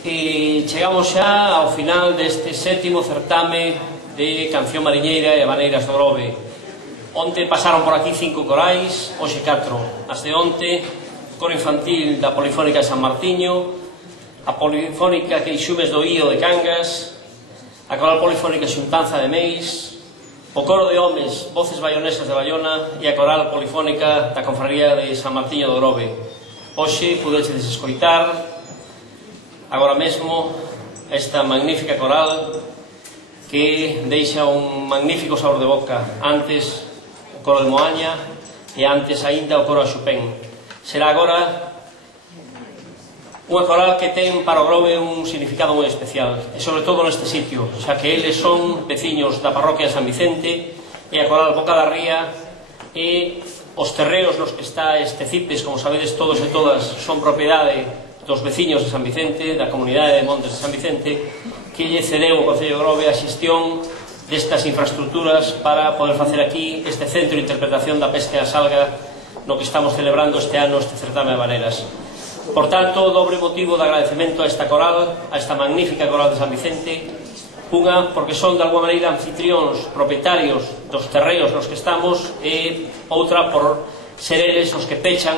E chegamos xa ao final deste sétimo certame de canción mariñeira e habaneiras do Grove. Onte pasaron por aquí 5 corais, hoxe 4. As de onte, coro infantil da Polifónica de San Martiño, a Polifónica Queixumes do Ío de Cangas, a Coral Polifónica Xuntanza de Meis, o coro de homes Voces Baionesas de Bayona e a Coral Polifónica da Confraría de San Martiño do Grove. Hoxe pudedes escoitar agora mesmo esta magnífica coral que deixa un magnífico sabor de boca. Antes o coro de Moaña e antes aínda o coro a Xupén. Será agora unha coral que ten para o Grove un significado moi especial, e sobre todo neste sitio, xa que eles son veciños da parroquia de San Vicente, e a coral Boca da Ría e os terreos nos que está este Cipes, como sabedes todos e todas, son propiedade dos veciños de San Vicente, da comunidade de Montes de San Vicente, que lle cedeu o Concello de Grove a xestión destas infraestructuras para poder facer aquí este centro de interpretación da pesca e a salga no que estamos celebrando este ano este certame de habaneras. Por tanto, dobre motivo de agradecemento a esta coral, a esta magnífica coral de San Vicente, unha porque son de alguma maneira anfitrións, propietarios dos terreos nos que estamos, e outra por ser eles os que pechan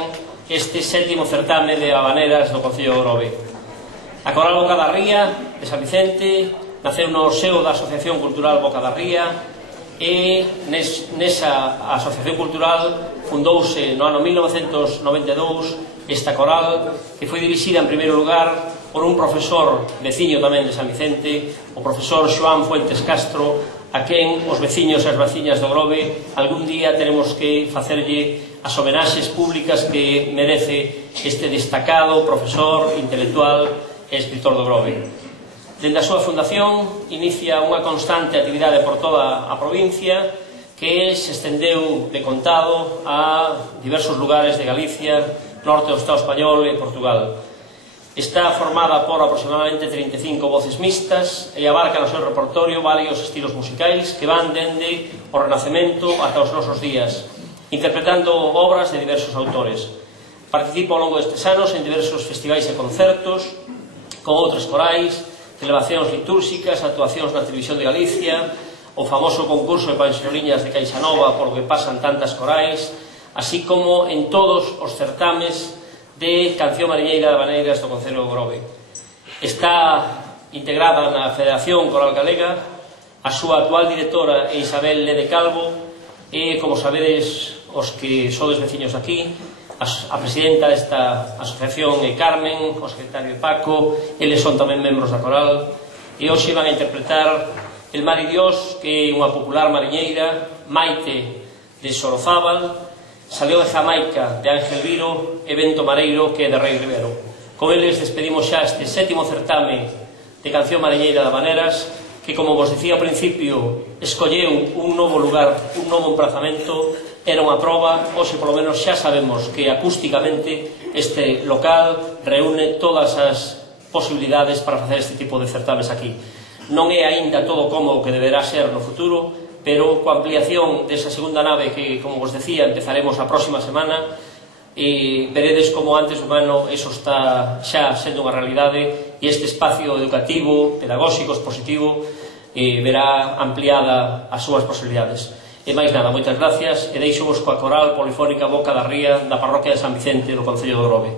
este sétimo certame de habaneras do Concello de Grove. A Coral Boca da Ría de San Vicente naceu no seo da Asociación Cultural Boca da Ría, e nesa asociación cultural fundouse no ano 1992 esta coral, que foi dirixida en primeiro lugar por un profesor veciño tamén de San Vicente, o profesor Xoán Fuentes Castro, a quen os veciños e as veciñas do Grove algún día teremos que facerlle as homenaxes públicas que merece este destacado profesor, intelectual e escritor do Grove. Dende a súa fundación inicia unha constante actividade por toda a provincia que se estendeu de contado a diversos lugares de Galicia, norte do Estado español e Portugal. Está formada por aproximadamente 35 voces mixtas e abarca no seu repertorio varios estilos musicais que van dende o Renacemento ata os nosos días, interpretando obras de diversos autores. Participa ao longo destes anos en diversos festivais e concertos con outros corais, celebracións litúrxicas, actuacións na Televisión de Galicia, o famoso concurso de panxoliñas de Caixa Nova polo que pasan tantas corais, así como en todos os certames de canción mariñeira de habaneiras do Concello de Grove. Está integrada na Federación Coral Galega, a súa actual directora é Isabel Lede Calvo, e, como sabedes os que sodes veciños aquí, a presidenta desta asociación é Carmen, o secretario é Paco, eles son tamén membros da coral, e hoxe van a interpretar El Mar y Dios, que é unha popular mariñeira, Maite de Sorozábal, Salió de Jamaica de Ángel Viro e Vento Mareiro, que é de Rei Rivero. Con eles despedimos xa este sétimo certame de canción mariñeira de habaneras, que, como vos dicía ao principio, escolleu un novo lugar, un novo emprazamento, era unha proba. Hoxe polo menos xa sabemos que acústicamente este local reúne todas as posibilidades para facer este tipo de certames aquí. Non é aínda todo como o que deberá ser no futuro, pero coa ampliación desa segunda nave que, como vos decía, empezaremos a próxima semana, e veredes como antes do ano iso está xa sendo unha realidade, e este espacio educativo, pedagóxico, expositivo, verá ampliada as súas posibilidades. E máis nada, moitas gracias, e deixo vos coa Coral Polifónica Boca da Ría da parroquia de San Vicente do Concello de Grove.